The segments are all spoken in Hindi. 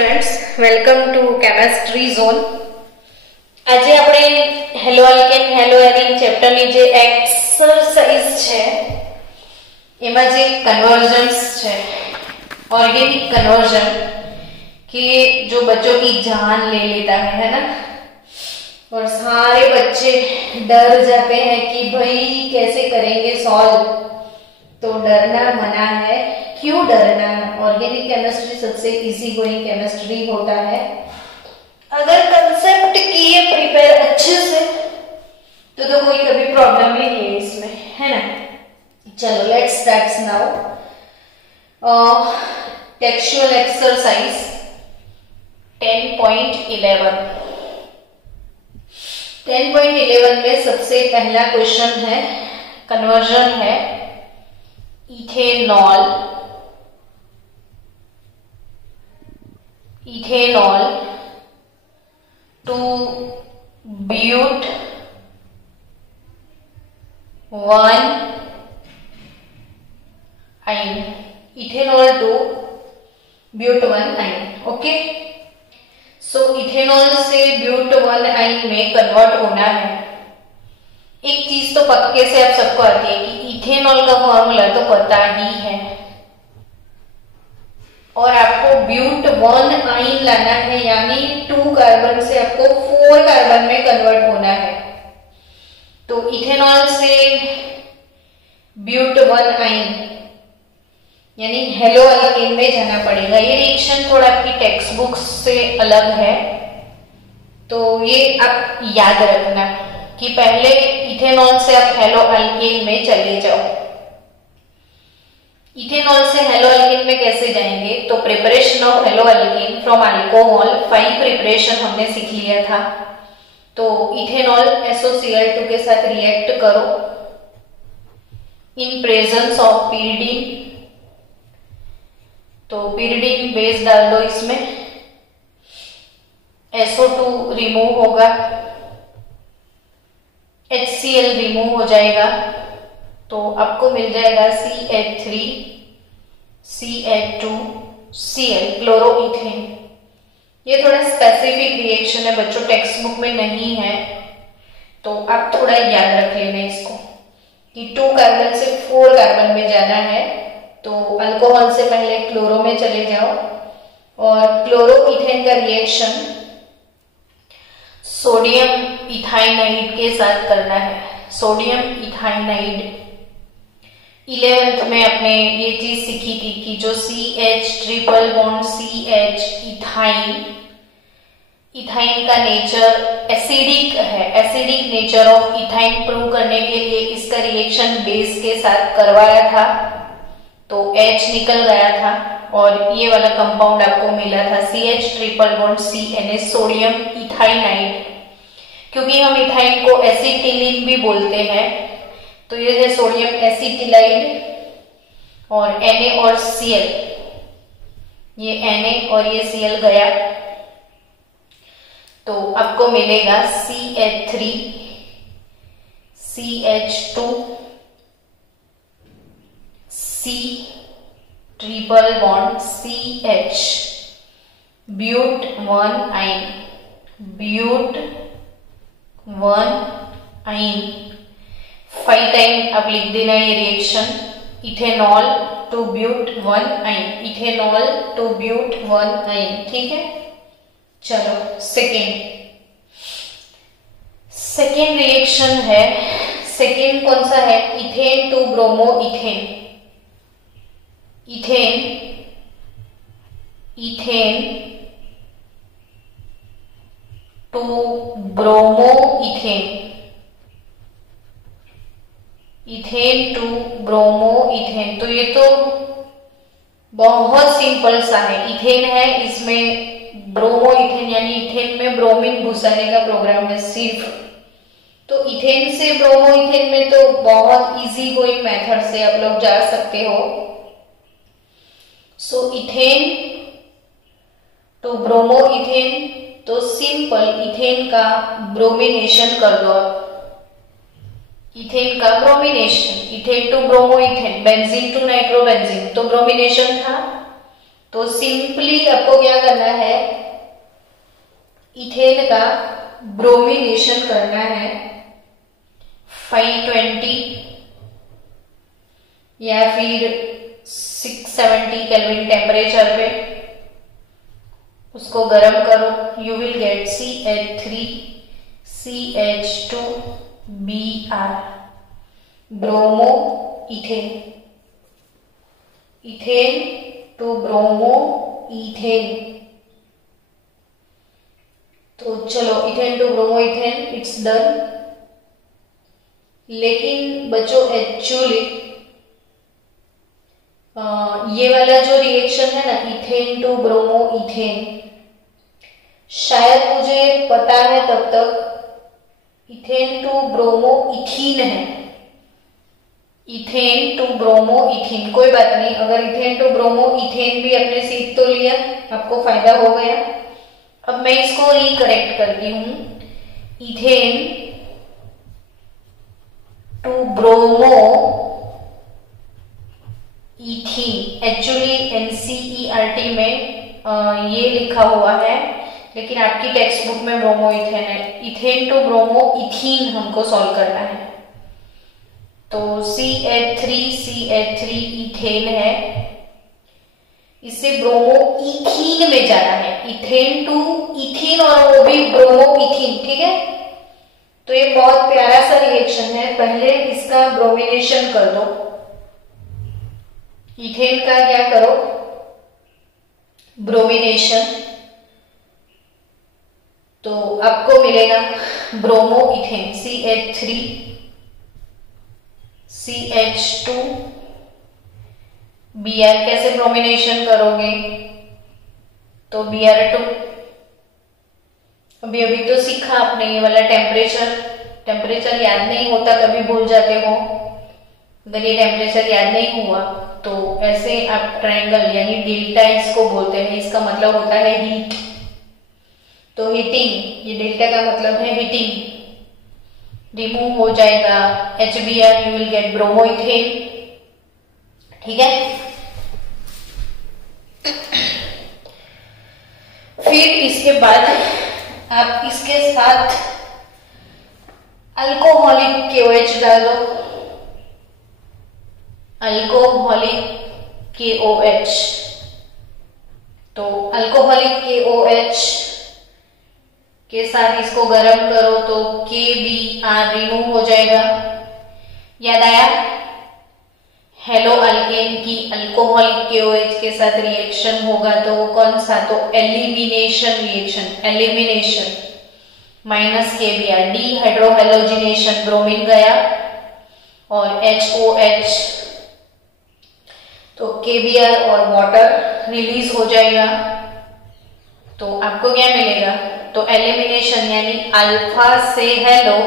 Students, welcome to chemistry zone. આજે આપણે હેલો આલ્કેન હેલો એરીન ચેપ્ટરની જે એક્સરસાઇઝ છે એમાં જે कन्वर्जन्स છે, ऑर्गेनिक कन्वर्जन, कि जो बच्चों की जान ले लेता है ना, और सारे बच्चे डर जाते हैं कि भाई कैसे करेंगे सॉल्व. तो डरना मना है. क्यों डरना? ऑर्गेनिक केमिस्ट्री सबसे इजी गोइंग केमिस्ट्री होता है. अगर कंसेप्ट किए प्रिपेयर अच्छे से तो कोई कभी प्रॉब्लम ही नहीं है इसमें, है ना. चलो let's start now. Textual exercise 10.11. 10.11 में सबसे पहला क्वेश्चन है, कन्वर्जन है इथेनॉल टू ब्यूट 1 आइन. इथेनॉल टू ब्यूट 1 आइन. ओके, सो इथेनॉल से ब्यूट 1 आइन में कन्वर्ट होना है. एक चीज तो पक्के से आप सबको आती है कि इथेनॉल का फॉर्मूला तो पता ही है, और आपको ब्यूट 1 आइन लाना है, यानी 2 कार्बन से आपको 4 कार्बन में कन्वर्ट होना है. तो इथेनॉल से ब्यूट 1 आइन यानी हेलो अल्केन में जाना पड़ेगा. ये रिएक्शन थोड़ा आपकी टेक्स्ट बुक से अलग है, तो ये आप याद रखना कि पहले इथेनॉल से आप हेलो अल्केन में चले जाओ. इथेनॉल से हेलो अल्केन में कैसे जाएंगे? तो preparation of hello alkane from alcohol 5 preparation हमने सीख लिया था. तो इथेनॉल SOCl2 के साथ रिएक्ट करो इन प्रेजेंस ऑफ pyridine. तो pyridine बेस डाल दो इसमें, SO2 रिमूव होगा, HCl रिमूव हो जाएगा, तो आपको मिल जाएगा CH3 CH2 Cl क्लोरोइथेन. ये थोड़ा स्पेसिफिक रिएक्शन है बच्चों, टेक्स्ट बुक में नहीं है, तो आप थोड़ा याद रख लेना इसको कि 2 कार्बन से 4 कार्बन में जाना है. तो अल्कोहल से पहले क्लोरो में चले जाओ, और क्लोरोइथेन का रिएक्शन सोडियम इथाइनाइड के साथ करना है. सोडियम इथाइनाइड 11th में आपने ये चीज सीखी थी कि जो CH triple bond CH ethyne का नेचर एसिडिक है. Acidic nature of ethyne prove करने के लिए इसका रिएक्शन बेस के साथ करवाया था, तो H निकल गया था और ये वाला कंपाउंड आपको मिला था CH triple bond CNA sodium ethynide. क्योंकि हम इथाइन को एसिटिलीन भी बोलते हैं, तो ये है सोडियम एसिटिलाइड, और Na और Cl, ये Na और ये Cl गया, तो आपको मिलेगा CH3 CH2 C triple bond CH but 1 yne. ब्यूट 1 आइन 5 टाइम आप लिख देना ये रिएक्शन. इथेनॉल टू ब्यूट 1 आइन, इथेनॉल टू ब्यूट 1 आइन. ठीक है, चलो सेकेंड रिएक्शन है. सेकेंड कौन सा है? Ethane to bromo ethane. Ethane to bromo ethane. Ethane to bromo ethane, तो ये तो बहुत सिंपल सा है. इथेन है, इसमें ब्रोमो इथेन यानी इथेन में ब्रोमीन घुसाने का प्रोग्राम है सिर्फ. तो इथेन से ब्रोमो इथेन में तो बहुत इजी गोइंग मेथड से आप लोग जा सकते हो. So ethane to bromo ethane, तो सिंपल इथेन का ब्रोमिनेशन कर दो. इथेन का bromination, ethane to bromo ethane, benzene to nitrobenzene, तो ब्रोमिनेशन था. तो सिंपली आपको क्या करना है, इथेन का ब्रोमिनेशन करना है 520 या फिर 670 केल्विन टेम्परेचर पे उसको गर्म करो। You will gate CH3CH2Br, bromo ethane, ethane to bromo ethane. तो चलो ethane to bromo ethane it's done. लेकिन बच्चों एक्चुअली ये वाला जो रिएक्शन है ना, इथेन टू ब्रोमो इथेन, शायद मुझे पता है तब तक इथेन टू ब्रोमो इथीन है, इथेन टू ब्रोमो इथीन। कोई बात नहीं, अगर इथेन टू ब्रोमो इथेन भी आपने सीख तो लिया, आपको फायदा हो गया। अब मैं इसको रिकरेक्ट करती हूं, ethane to bromo ethene. Actually NCERT में ये लिखा हुआ है, लेकिन आपकी टेक्स्ट बुक में ब्रोमो इथेन है। इथेन टू ब्रोमो इथीन हमको सॉल्व करना है। तो CH3 इथेन है, इससे ब्रोमो इथीन में जाना है, इथेन टू इथीन और वो भी ब्रोमो इथीन। ठीक है, तो ये बहुत प्यारा सा रिएक्शन है। पहले इसका ब्रोमिनेशन कर दो। इथेन का क्या करो, ब्रोमिनेशन, तो आपको मिलेगा ब्रोमो इथेन CH3CH2Br। कैसे ब्रोमिनेशन करोगे, तो Br2 अभी तो सीखा आपने ये वाला टेम्परेचर याद नहीं होता, कभी भूल जाते हो। अगर ये टेम्परेचर याद नहीं हुआ तो ऐसे आप ट्रायंगल यानी डेल्टा इसको बोलते हैं, इसका मतलब होता है हीट। तो हीटिंग, ये डेल्टा का मतलब है हीटिंग, रिमूव हो जाएगा HBr, you will gate bromo ethane. ठीक है, फिर इसके बाद आप इसके साथ अल्कोहलिक KOH डाल दो, अल्कोहलिक KOH। तो अल्कोहलिक KOH के साथ इसको गर्म करो तो KBr रिमूव हो जाएगा। याद आया, हेलो अल्केन की अल्कोहलिक KOH के साथ रिएक्शन होगा तो वो कौन सा, तो elimination reaction, elimination minus KBr, dehydrohalogenation, bromine गया और HOH, तो KBr और वाटर रिलीज हो जाएगा। तो आपको क्या मिलेगा, तो एलिमिनेशन यानी अल्फा से हेलो,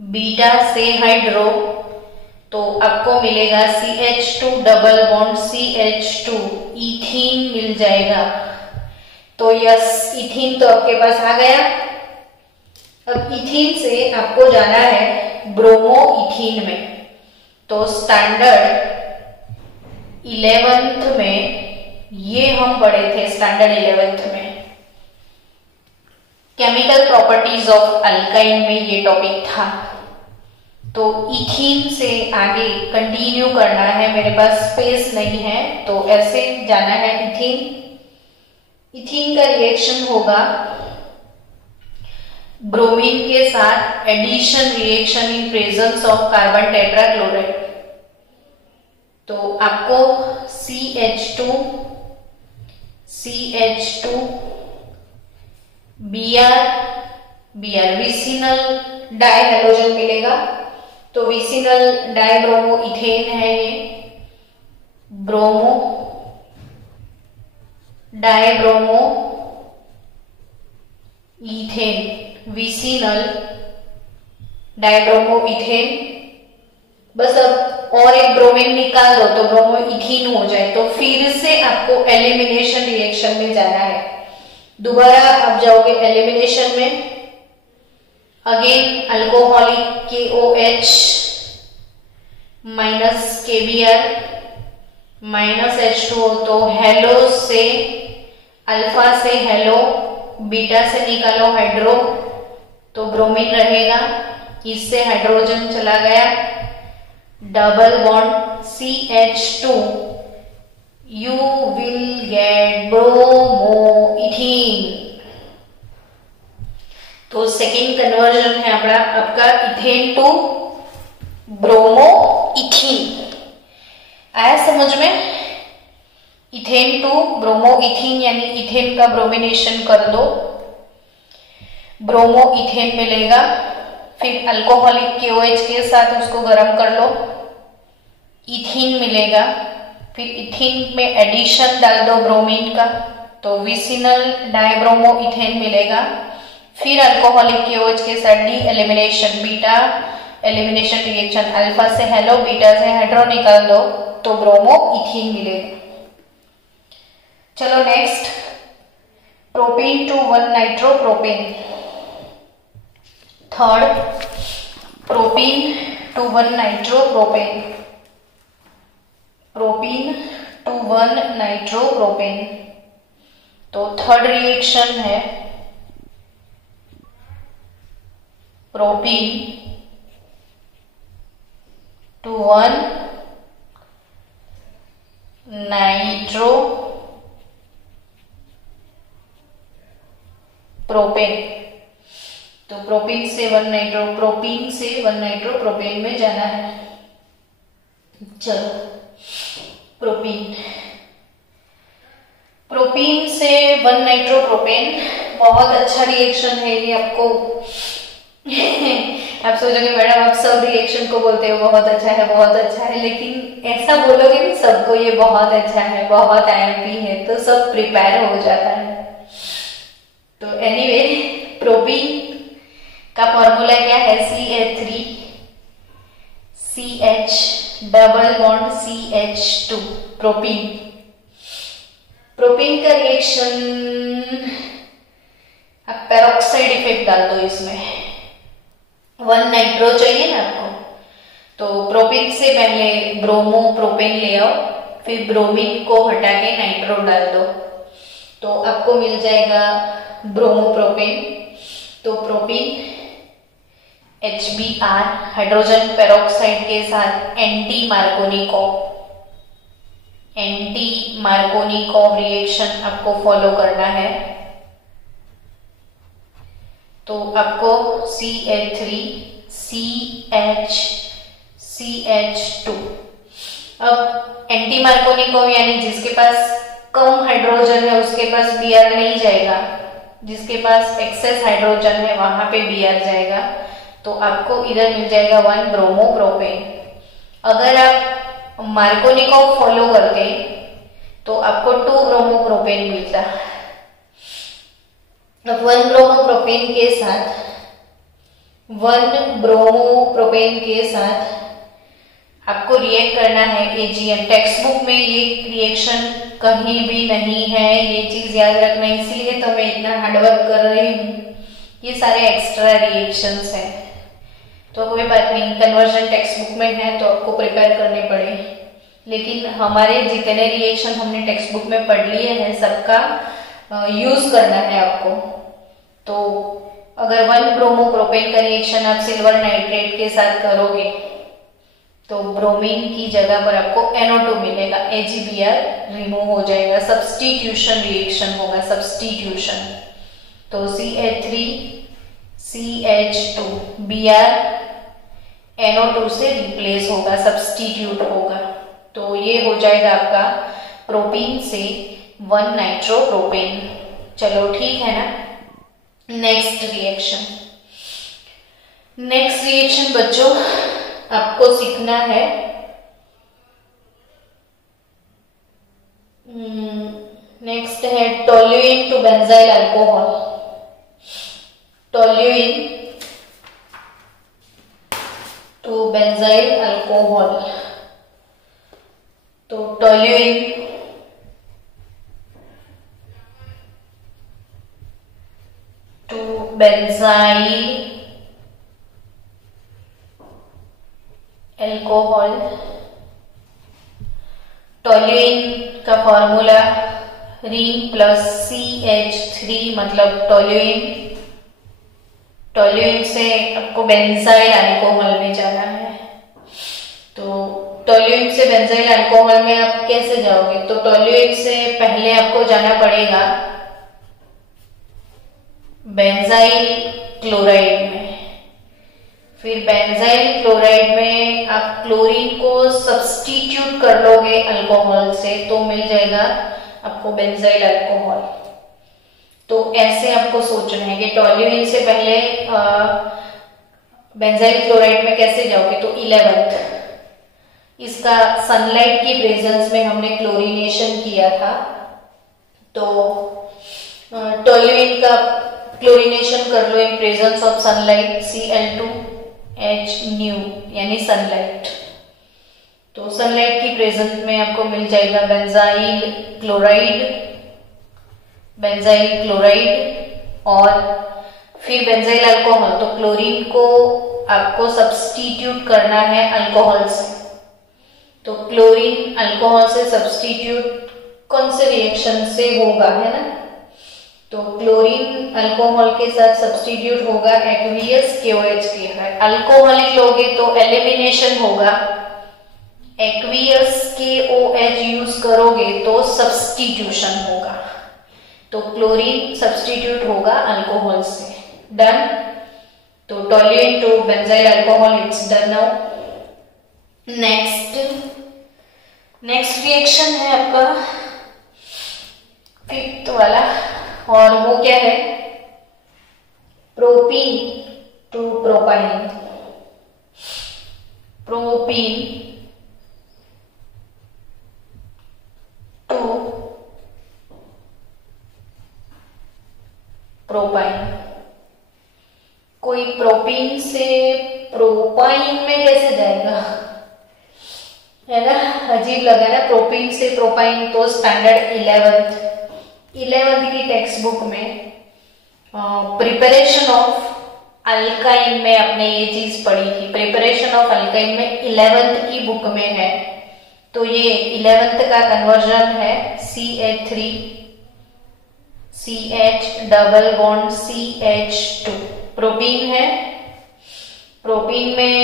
बीटा से हाइड्रो, तो आपको मिलेगा CH2 double bond CH2, ethene मिल जाएगा। तो यस, इथीन तो आपके पास आ गया। अब इथीन से आपको जाना है ब्रोमो इथीन में। तो स्टैंडर्ड 11th में ये हम पढ़े थे, स्टैंडर्ड 11th में केमिकल प्रॉपर्टीज ऑफ अल्काइन में ये टॉपिक था। तो इथीन से आगे कंटिन्यू करना है, मेरे पास स्पेस नहीं है तो ऐसे जाना है। इथीन का रिएक्शन होगा ब्रोमीन के साथ addition reaction in presence of carbon tetrachloride. तो आपको CH2 Br vicinal die halogen मिलेगा। तो विसिनल डाई ब्रोमो इथेन है ये, bromo die bromo ethane, vicinal die bromo ethane. बस अब और एक ब्रोमीन निकाल दो तो ब्रोमो इथीन हो जाए। तो फिर से आपको एलिमिनेशन रिएक्शन में जाना है। दोबारा आप जाओगे एलिमिनेशन में, again alcoholic KOH minus KBr -H2O, तो हेलो से अल्फा से हेलो, बीटा से निकालो हाइड्रो, तो ब्रोमीन रहेगा, इससे हाइड्रोजन चला गया, double bond CH2, you will gate bromo ethene. तो सेकेंड कन्वर्जन है आपका इथेन टू ब्रोमो इथीन। आया समझ में? इथेन टू ब्रोमो इथीन यानी इथेन का ब्रोमिनेशन कर दो, ब्रोमो इथेन मिलेगा, फिर अल्कोहलिक KOH के साथ उसको गर्म कर लो, इथीन मिलेगा, फिर इथीन में एडिशन डाल दो ब्रोमीन का, तो विसिनल डाइब्रोमो इथेन मिलेगा, फिर अल्कोहलिक KOH के साथ डी elimination, beta elimination reaction, alpha से हेलो, बीटा से हाइड्रो निकाल दो, तो ब्रोमो इथीन मिलेगा। चलो next, propane to 1 nitropropane. Third, propane to 1 nitropropane, propane to 1 nitropropane. तो थर्ड रिएक्शन है प्रोपेन टू 1 नाइट्रो प्रोपेन। तो प्रोपेन से 1 नाइट्रोप्रोपेन में जाना है। चलो प्रोपेन से 1 नाइट्रोप्रोपेन, बहुत अच्छा रिएक्शन है ये। आपको आप सोचोगे मैडम आप सब रिएक्शन को बोलते हो बहुत अच्छा है बहुत अच्छा है, लेकिन ऐसा बोलोगे नहीं सबको ये बहुत अच्छा है बहुत IMP है तो सब प्रिपेयर हो जाता है। तो एनीवे प्रोपेन का फॉर्मूला क्या है? CH3 CH double bond CH2 propane. Propane का रिएक्शन आप पेरोक्साइड इफेक्ट डाल दो इसमें, 1 नाइट्रो चाहिए ना आपको, तो प्रोपेन से पहले ब्रोमो प्रोपेन ले आओ, फिर ब्रोमीन को हटा के नाइट्रो डाल दो, तो आपको मिल जाएगा ब्रोमो प्रोपेन। तो प्रोपेन HBr हाइड्रोजन पेरोक्साइड के साथ एंटी मार्कोनिकॉव रिएक्शन आपको फॉलो करना है। तो आपको CH3 CH2, अब एंटी मार्कोनिकॉव यानी जिसके पास कम हाइड्रोजन है उसके पास Br नहीं जाएगा, जिसके पास एक्सेस हाइड्रोजन है वहां पे Br जाएगा, तो आपको इधर मिल जाएगा 1 ब्रोमो प्रोपेन। अगर आप मार्कोनिकॉव फॉलो करते तो आपको 2 ब्रोमो प्रोपेन मिलता। अब 1 ब्रोमो प्रोपेन के साथ आपको रिएक्ट करना है AgM। टेक्स्ट बुक में ये रिएक्शन कहीं भी नहीं है, ये चीज याद रखना, इसीलिए तो मैं इतना हार्डवर्क कर रही हूँ। ये सारे एक्स्ट्रा रिएक्शंस हैं, तो कोई बात नहीं, कन्वर्जन टेक्स्ट बुक में है तो आपको प्रिपेयर करने पड़े, लेकिन हमारे जितने रिएक्शन हमने टेक्स्ट बुक में पढ़ लिए हैं सबका यूज करना है आपको। तो अगर 1 ब्रोमो प्रोपेन का रिएक्शन आप सिल्वर नाइट्रेट के साथ करोगे तो ब्रोमीन की जगह पर आपको NO2 मिलेगा, AgBr रिमूव हो जाएगा, सब्स्टिट्यूशन रिएक्शन होगा, सब्स्टिट्यूशन। तो CH3 CH2 Br NO2 से रिप्लेस होगा, सब्स्टिट्यूट होगा, तो ये हो जाएगा आपका प्रोपेन से 1 नाइट्रोप्रोपेन। चलो ठीक है ना। नेक्स्ट रिएक्शन बच्चों आपको सीखना है नेक्स्ट है toluene to benzyl alcohol. Toluene to benzyl alcohol, तो toluene to benzyl alcohol toluene का फॉर्मूला रिंग प्लस CH3 मतलब टोल्यूइन। टोल्यूइन से आपको बेंजाइल अल्कोहल में जाना है। तो टोल्यूइन से बेंजाइल अल्कोहल में आप कैसे जाओगे? तो टोल्यूइन से पहले आपको जाना पड़ेगा बेंजाइल क्लोराइड में। फिर बेंजाइल क्लोराइड में आप क्लोरीन को सब्स्टिट्यूट कर लोगे अल्कोहल से, तो मिल जाएगा आपको बेंजाइल अल्कोहल। तो ऐसे आपको सोचना है कि टोल्यूइन से पहले बेंजाइल क्लोराइड में कैसे जाओगे? तो 11th, इसका सनलाइट की प्रेजेंस में हमने क्लोरीनेशन किया था। तो टोल्यूइन का क्लोरीनेशन कर लो in presence of sunlight, Cl2H nu यानी सनलाइट। तो सनलाइट की प्रेजेंस में आपको मिल जाएगा बेंजाइल क्लोराइड और फिर बेंजाइल अल्कोहल। तो क्लोरीन को आपको सब्स्टिट्यूट करना है अल्कोहल से। तो क्लोरीन अल्कोहल से सब्स्टिट्यूट कौन से रिएक्शन से होगा, है ना? तो क्लोरीन अल्कोहल के साथ सब्स्टिट्यूट होगा एक्वियस KOH के। अल्कोहलिक लोगे तो एलिमिनेशन होगा, एक्वियस KOH यूज करोगे तो सब्स्टिट्यूशन होगा। तो क्लोरीन सब्स्टिट्यूट होगा अल्कोहल से। डन। तो toluene to benzyl alcohol, it's done now. Next reaction है आपका 5th वाला, और वो क्या है? Propene to propyne. Propene to propyne. कोई प्रोपीन से प्रोपाइन में कैसे जाएगा, है ना? अजीब लगा ना, प्रोपीन से प्रोपाइन। तो स्टैंडर्ड 11th की टेक्स्ट बुक में प्रिपरेशन ऑफ अल्काइन में आपने ये चीज पढ़ी थी। प्रिपरेशन ऑफ अल्काइन में 11th की बुक में है। तो ये 11th का कन्वर्जन है CH3 CH double bond CH2। Propene है। प्रोपीन में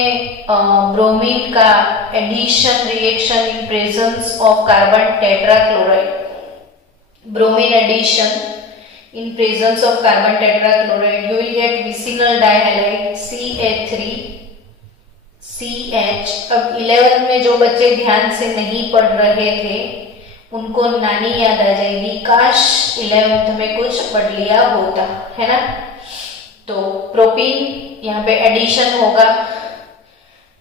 ब्रोमीन का addition reaction in presence of carbon tetrachloride. bromine addition in presence of carbon tetrachloride, you will get vicinal dihalide CH3 CH। अब 11th में जो बच्चे ध्यान से नहीं पढ़ रहे थे उनको नानी याद आ जाएगी, काश 11th में कुछ पढ़ लिया होता, है ना? तो प्रोपीन यहाँ पे एडिशन होगा,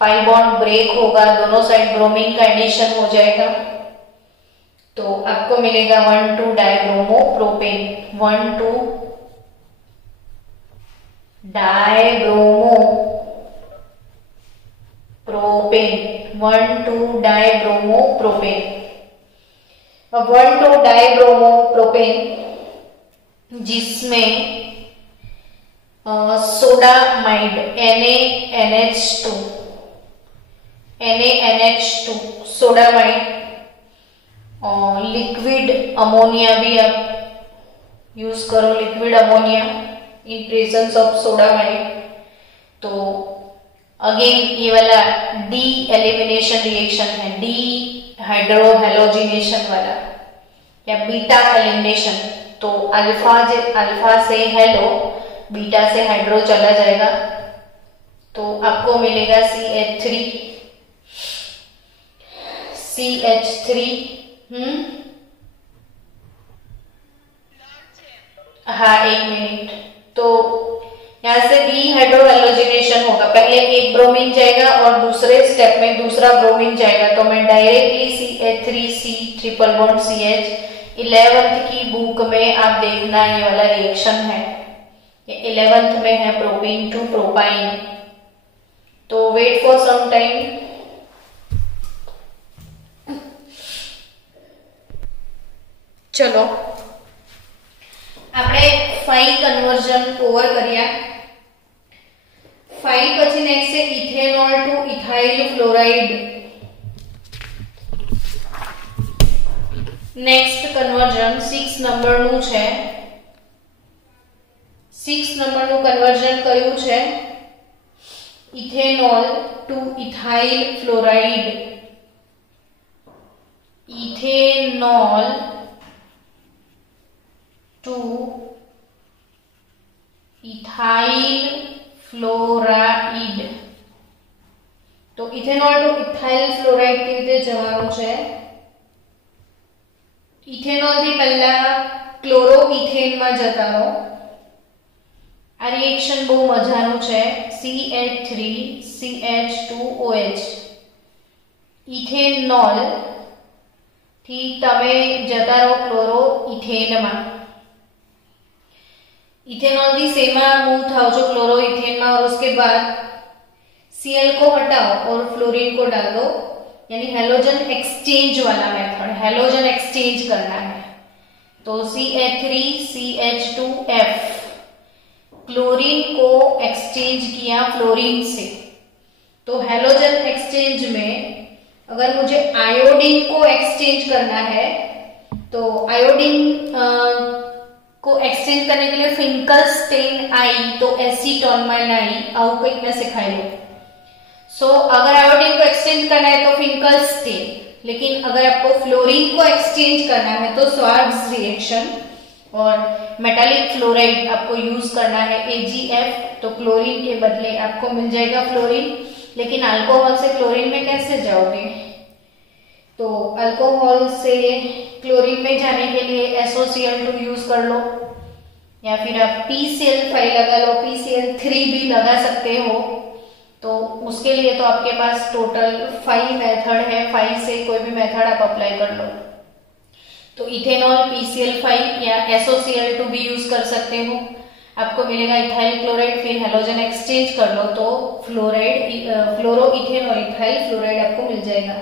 पाई बॉन्ड ब्रेक होगा, दोनों साइड ब्रोमीन का एडिशन हो जाएगा। तो आपको मिलेगा 1,2 dibromo propane. 1,2 dibromo propane. 1,2 dibromo propane. अब 1,2 डाइब्रोमो प्रोपेन जिसमें सोडामाइड NaNH2 सोडामाइड और लिक्विड अमोनिया भी आप यूज करो, liquid ammonia in presence of sodamide. तो अगेन ये वाला डी एलिमिनेशन रिएक्शन है, डी हाइड्रोहेलोजिनेशन वाला या बीटा एलिमिनेशन। तो अल्फा से हेलो, बीटा से हाइड्रो चला जाएगा। तो आपको मिलेगा CH3 हाँ, 1 मिनट। तो यहां से डीहाइड्रोहेलोजिनेशन होगा, पहले एक ब्रोमीन जाएगा और दूसरे स्टेप में दूसरा ब्रोमीन जाएगा। तो मैं directly CH3C triple bond CH 11th की बुक में आप देखना ये वाला रिएक्शन है, ये 11th में है, प्रोपीन टू प्रोपाइन। तो वेट फॉर सम टाइम। चलो આપણે 5 કન્વર્ઝન ઓવર કર્યા। 5 પછી નેક્સ્ટ છે ethanol to ethyl chloride. Next conversion 6 નંબરનું છે. 6 નંબરનું કન્વર્ઝન કયું છે? Ethanol to ethyl fluoride. Ethanol to ethyl fluoride. તો ઇથેનોલ ટુ ઇથાઇલ ફ્લોરાઇડ કેવી રીતે જવાનું છે? ઇથેનોલ થી પહેલા ક્લોરો ઇથેન માં જતા રહો. આ રિએક્શન બહુ મજાનું છે. CH3CH2OH. ઇથેનોલ થી તમે જતા રહો ક્લોરો ઇથेन में. इथेनॉल भी सेमा मूव था जो क्लोरो इथेन में, और उसके बाद Cl को हटाओ और फ्लोरीन को डाल दो, यानी हेलोजन एक्सचेंज वाला मेथड. हेलोजन एक्सचेंज करना है. तो CH3CH2F क्लोरीन को एक्सचेंज किया फ्लोरीन से. तो हेलोजन एक्सचेंज में अगर मुझे आयोडीन को एक्सचेंज करना है तो आयोडीन को एक्सचेंज करने के लिए फिंकलस्टेन आई, तो एसीटोन आई आउ कई मैं सिखाई लो. सो अगर आयोडीन को एक्सचेंज करना है तो फिंकलस्टेन, लेकिन अगर आपको फ्लोरीन को एक्सचेंज करना है तो स्वार्ट्ज रिएक्शन और मेटालिक फ्लोराइड आपको यूज करना है AgF. तो क्लोरीन के बदले आपको मिल जाएगा फ्लोरीन. लेकिन अल्कोहल से क्लोरीन में कैसे जाओगे? तो अल्कोहल से क्लोरीन में जाने के लिए SOCl2 यूज कर लो, या फिर आप PCl5 लगा लो, PCl3 भी लगा सकते हो. तो उसके लिए तो आपके पास टोटल 5 मेथड है. 5 से कोई भी मेथड आप अप्लाई कर लो. तो इथेनॉल, PCl5 या SOCl2 भी यूज कर सकते हो. आपको मिलेगा इथाइल क्लोराइड. फिर हेलोजन एक्सचेंज कर लो तो फ्लोराइड, फ्लोरो इथेन और इथाइल फ्लोराइड आपको मिल जाएगा.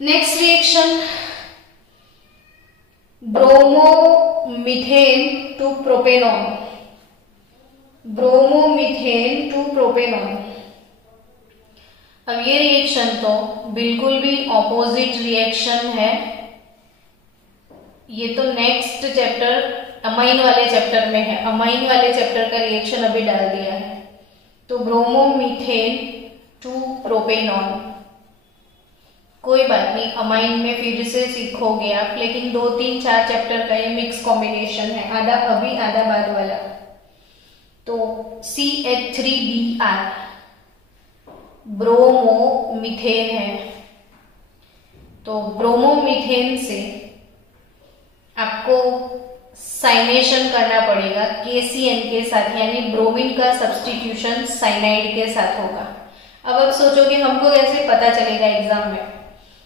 Next reaction bromomethane to propanone. Bromomethane to propanone. अब ये रिएक्शन तो बिल्कुल भी ऑपोजिट रिएक्शन है. ये तो नेक्स्ट चैप्टर अमाइन वाले चैप्टर में है. अमाइन वाले चैप्टर का रिएक्शन अभी डाल दिया है. तो ब्रोमोमीथेन टू प्रोपेनॉन. कोई बात नहीं, अमाइन में फिर से सीखोगे आप, लेकिन 2, 3, 4 चैप्टर का ये मिक्स कॉम्बिनेशन है. आधा अभी आधा बाद वाला. तो CH3Br ब्रोमोमीथेन है. तो ब्रोमोमीथेन से आपको साइनेशन करना पड़ेगा KCN के साथ, यानी ब्रोमीन का सब्स्टिट्यूशन साइनाइड के साथ होगा. अब आप सोचोगे हमको कैसे पता चलेगा एग्जाम में,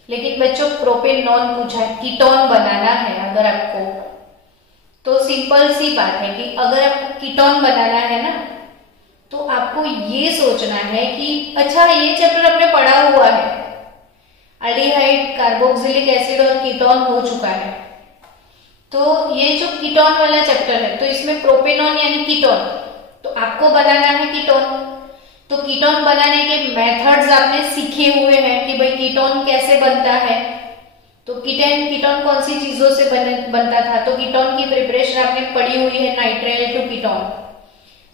लेकिन बच्चों प्रोपेनॉन पूछा है, कीटोन बनाना है अगर आपको, तो सिंपल सी बात है कि अगर आपको कीटोन बनाना है ना, तो आपको ये सोचना है कि अच्छा ये चैप्टर आपने पढ़ा हुआ है, एल्डिहाइड, कार्बोक्सिलिक एसिड और कीटोन हो चुका है. तो ये जो कीटोन वाला चैप्टर है, तो इसमें प्रोपेनॉन यानी कीटोन, तो आपको बनाना है कीटोन. तो कीटोन बनाने के मेथड्स आपने सीखे हुए हैं कि भाई कीटोन कैसे बनता है. तो कीटोन कौन सी चीजों से बनता था, तो कीटोन की प्रिपरेशन आपने पढ़ी हुई है, नाइट्राइल टू कीटोन.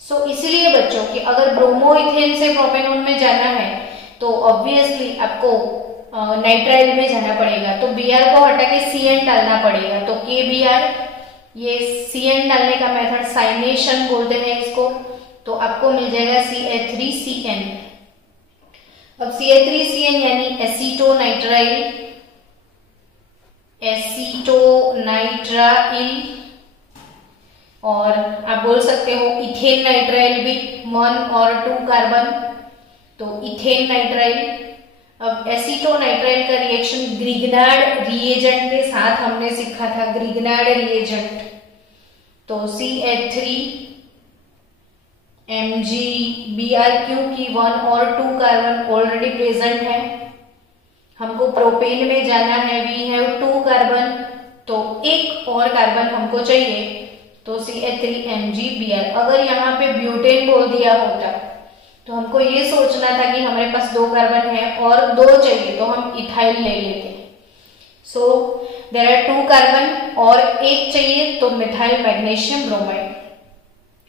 सो इसलिए बच्चों कि अगर ब्रोमोइथेन से प्रोपेनॉन में जाना है तो ऑब्वियसली आपको नाइट्राइल में जाना पड़ेगा. तो Br को हटा के Cn डालना पड़ेगा. तो KBr, ये Cn डालने का मेथड साइनेशन बोलते हैं इसको. तो आपको मिल जाएगा CH3Cn. अब CH3Cn यानी एसीटोनाइट्राइल, एसीटोनाइट्राइल, और आप बोल सकते हो इथेन नाइट्राइल भी, 1 और 2 कार्बन, तो इथेन नाइट्राइल. अब एसीटोनाइट्राइल का रिएक्शन ग्रिग्नार्ड रिएजेंट के साथ हमने सीखा था, ग्रिग्नार्ड रिएजेंट. तो CH3MgBr, क्योंकि 1 और 2 कार्बन ऑलरेडी प्रेजेंट है. हमको प्रोपेन में जाना है, वी हैव 2 कार्बन, तो एक और कार्बन हमको चाहिए, तो CH3MgBr. अगर यहाँ पे ब्यूटेन बोल दिया होता तो हमको ये सोचना था कि हमारे पास 2 कार्बन है और 2 चाहिए, तो हम इथाइल ले लेते. सो देयर आर 2 कार्बन और एक चाहिए तो मिथाइल मैग्नीशियम ब्रोमाइड।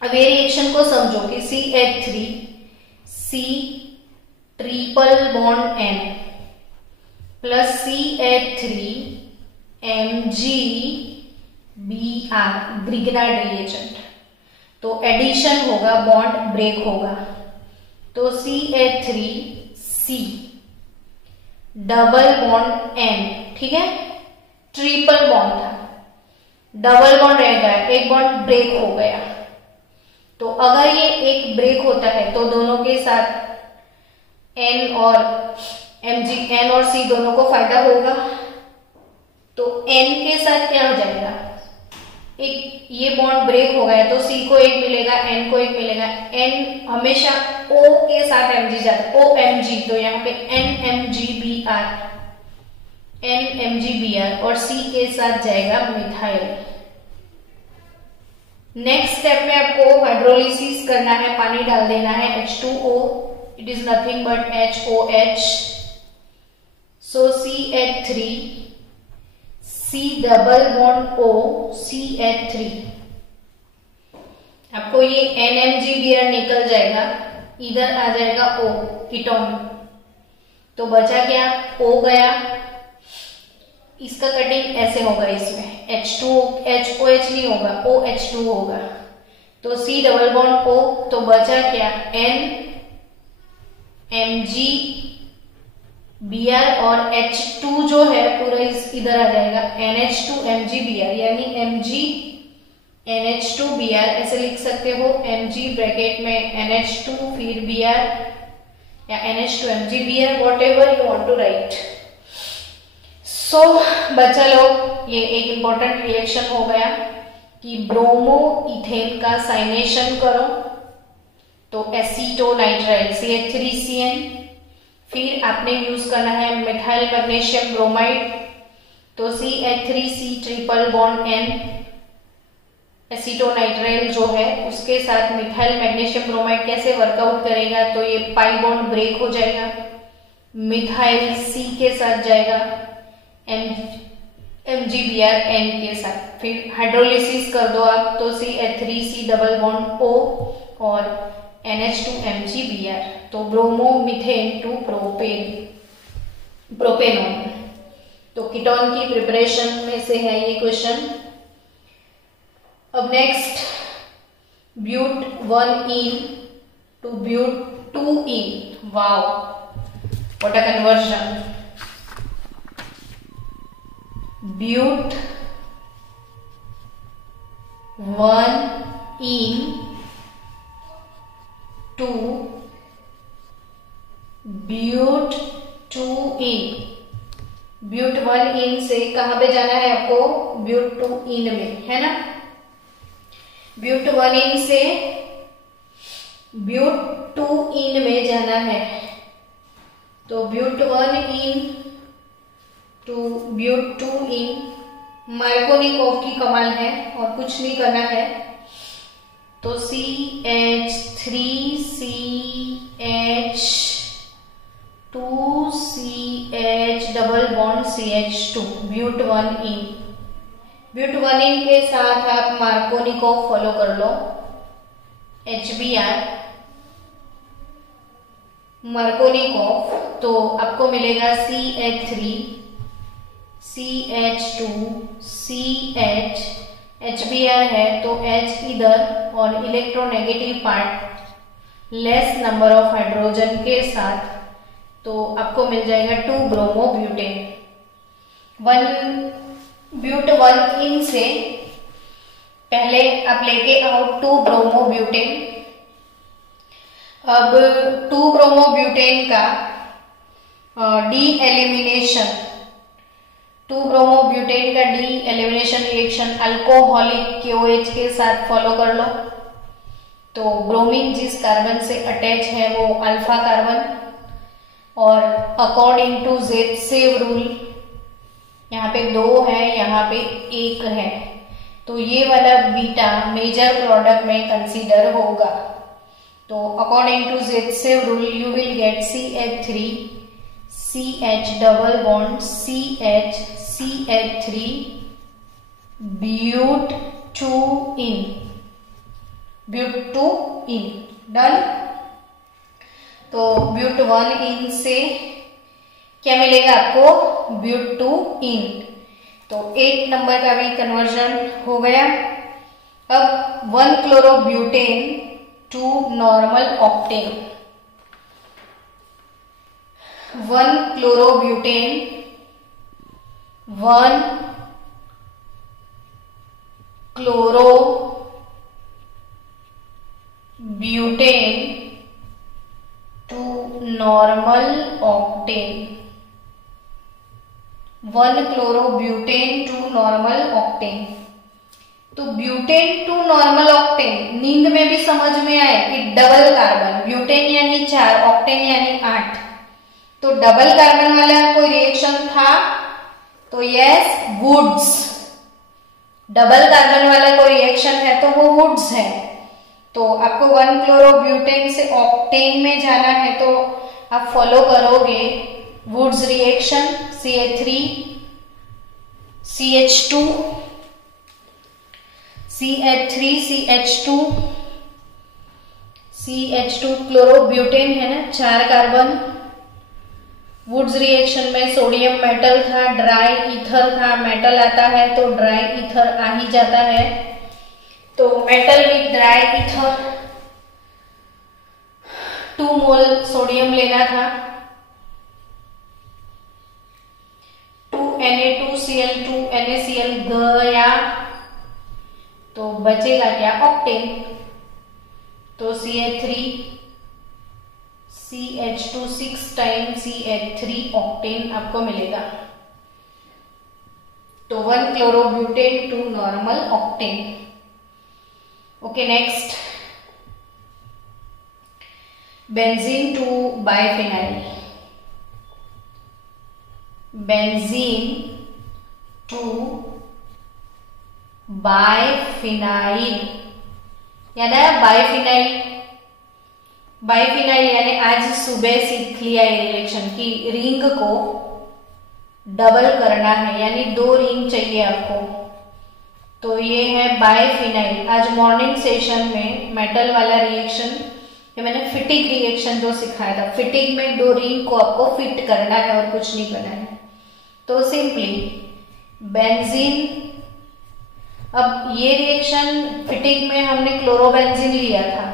अब ये रिएक्शन को समझो कि CH3 C triple bond N plus CH3 MgBr Grignard reagent, तो एडिशन होगा, बॉन्ड ब्रेक होगा। तो CH3C डबल बॉन्ड N, ठीक है, ट्रिपल बॉन्ड था, डबल बॉन्ड रह गया, एक बॉन्ड ब्रेक हो गया। तो अगर ये एक ब्रेक होता है तो दोनों के साथ N और N और C दोनों को फायदा होगा। तो N के साथ क्या हो जाएगा, एक ये बॉन्ड ब्रेक हो गया तो C को एक मिलेगा, N को एक मिलेगा। N हमेशा O के साथ Mg जाता है, OMg, तो यहाँ पे NMgBr और C के साथ जाएगा मिथाइल। नेक्स्ट स्टेप में आपको हाइड्रोलिसिस करना है, पानी डाल देना है, H2O, it is nothing but HOH। So CH3 C double bond O CH3, आपको ये NMgBr निकल जाएगा, इधर आ जाएगा O कीटोन, तो बचा क्या, O गया, इसका कटिंग ऐसे होगा, इसमें HOH नहीं होगा, OH2 होगा, तो C डबल बॉन्ड O, तो बचा क्या, NMgBr और H2 जो है पूरा इधर आ जाएगा, NH2MgBr, यानी MgNH2Br ऐसे लिख सकते हो, Mg ब्रैकेट में NH2 फिर Br या NH2MgBr, whatever you want to write। सो बच्चा लोग, ये एक इंपॉर्टेंट रिएक्शन हो गया कि ब्रोमो इथेन का साइनेशन करो, तो एसीटोनाइट्राइल CH3CN, फिर आपने यूज करना है मिथाइल मैग्नीशियम ब्रोमाइड, तो CH3C triple bond N, acetonitrile जो है उसके साथ मिथाइल मैग्नीशियम ब्रोमाइड कैसे वर्कआउट करेगा, तो ये पाई बॉन्ड ब्रेक हो जाएगा, मिथाइल C के साथ जाएगा, MgBr N के साथ, फिर हाइड्रोलिसिस कर दो आप, तो CH3C डबल बॉन्ड O और NH2MgBr, तो ब्रोमो मिथेन टू प्रोपेनॉन। तो कीटोन की प्रिपरेशन में से है ये क्वेश्चन। अब next, but 1ene to but 2ene, wow what a conversion. But 1ene to but 2ene, but 1ene से कहां पे जाना है आपको, ब्यूट 2ene में, है ना। ब्यूट 1ene से ब्यूट 2ene में जाना है, तो ब्यूट 1ene to but 2ene Markovnikov की कमाल है और कुछ नहीं करना है, तो CH3CH2CH double bond CH2 ब्यूट 1ene। ब्यूट 1ene के साथ आप मार्कोनिकोव फॉलो कर लो, HBr मार्कोनिकोव, तो आपको मिलेगा CH3 CH2 CH, HBr है तो H इधर और electronegative part less number of hydrogen के साथ, तो आपको मिल जाएगा 2 ब्रोमो ब्यूटेन। ब्यूट 1ene से पहले आप लेके आओ 2 ब्रोमो ब्यूटेन। अब 2 ब्रोमो ब्यूटेन का डी एलिमिनेशन, 2 ब्रोमो ब्यूटेन का D elimination reaction alcoholic KOH के साथ फॉलो कर लो। तो ब्रोमीन जिस कार्बन से अटैच है वो अल्फा कार्बन, और अकॉर्डिंग टू ज़ेसेव रूल यहाँ पे 2 है, यहाँ पे 1 है, तो ये वाला बीटा मेजर प्रोडक्ट में कंसीडर होगा। तो अकॉर्डिंग टू ज़ेसेव rule you will get CH3 CH double बॉन्ड CH CH3 ब्यूट 2इन, ब्यूट 2इन, डन। तो ब्यूट 1इन से क्या मिलेगा आपको, ब्यूट 2इन। तो 8 नंबर का भी कन्वर्जन हो गया। अब 1 chlorobutane to normal octane, 1 chlorobutane, 1 chlorobutane to normal octane, 1 chlorobutane to normal octane. तो ब्यूटेन टू नॉर्मल ऑक्टेन नींद में भी समझ में आए कि डबल कार्बन, ब्यूटेन यानी 4, ऑक्टेन यानी 8, तो डबल कार्बन वाला कोई रिएक्शन था, तो यस वुड्स, डबल कार्बन वाला कोई रिएक्शन है तो वो वुड्स है। तो आपको 1 क्लोरोब्यूटेन से ऑक्टेन में जाना है तो आप फॉलो करोगे Wurtz reaction, CH3 CH2 CH3 CH2 CH2 chlorobutane है ना, 4 कार्बन। वुड्स रिएक्शन में सोडियम मेटल था, ड्राई ईथर था, मेटल आता है तो ड्राई ईथर आ ही जाता है। तो metal with dry ether 2 mole sodium लेना था, 2 Na2Cl2 NaCl गया, तो बचेगा क्या, ऑक्टेन। तो CH3 CH2 6 time CH3 octane आपको मिलेगा। तो 1 chlorobutane to normal octane. Okay, next benzene to biphenyl, benzene to biphenyl, याद आया बाइफिनाइल, बाइफिनाइल यानी आज सुबह सीख लिया ये रिएक्शन की रिंग को डबल करना है, यानी 2 रिंग चाहिए आपको। तो ये है बाइफिनाइल। आज मॉर्निंग सेशन में मेटल वाला रिएक्शन, ये मैंने फिटिंग रिएक्शन जो सिखाया था, फिटिंग में 2 रिंग को आपको फिट करना है और कुछ नहीं करना है। तो सिंपली बेंजीन, अब ये रिएक्शन फिटिंग में हमने क्लोरोबेंजीन लिया था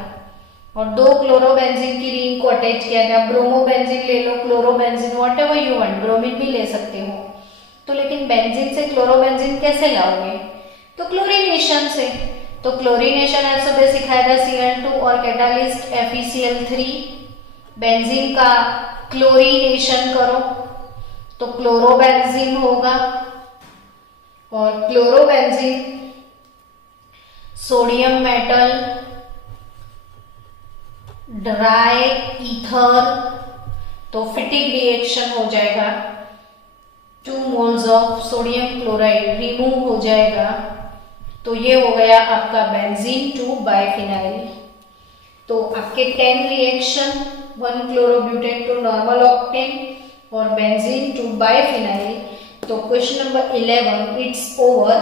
और 2 क्लोरोबेंजीन की रिंग को अटैच किया था। ब्रोमोबेंजीन ले लो, chlorobenzene, whatever you want, bromine भी ले सकते हो। तो लेकिन बेंजीन से क्लोरोबेंजीन कैसे लाओगे, तो क्लोरीनेशन से। तो क्लोरीनेशन आज सुबह सिखाया था, Cl2 और कैटालिस्ट FeCl3, बेंजीन का क्लोरीनेशन करो तो क्लोरोबेंजीन होगा, और chlorobenzene sodium metal, dry ether, तो फिटिंग रिएक्शन हो जाएगा, 2 moles of sodium chloride remove हो जाएगा। तो ये हो गया आपका बेंजीन टू बाइफिनाइल। तो आपके 10 reaction, 1 chlorobutane to normal octane और बेंजीन टू बाइफिनाइल। तो question number 11 it's over.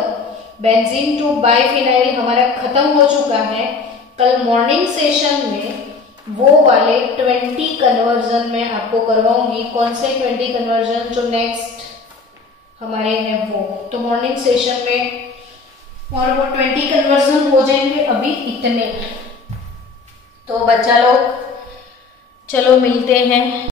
Benzene to biphenyl हमारा खत्म हो चुका है। कल मॉर्निंग सेशन में वो वाले 20 कन्वर्जन में आपको करवाऊंगी। कौन से 20 कन्वर्जन जो नेक्स्ट हमारे हैं वो, तो मॉर्निंग सेशन में और वो 20 कन्वर्जन हो जाएंगे। अभी इतने। तो बच्चा लोग चलो मिलते हैं।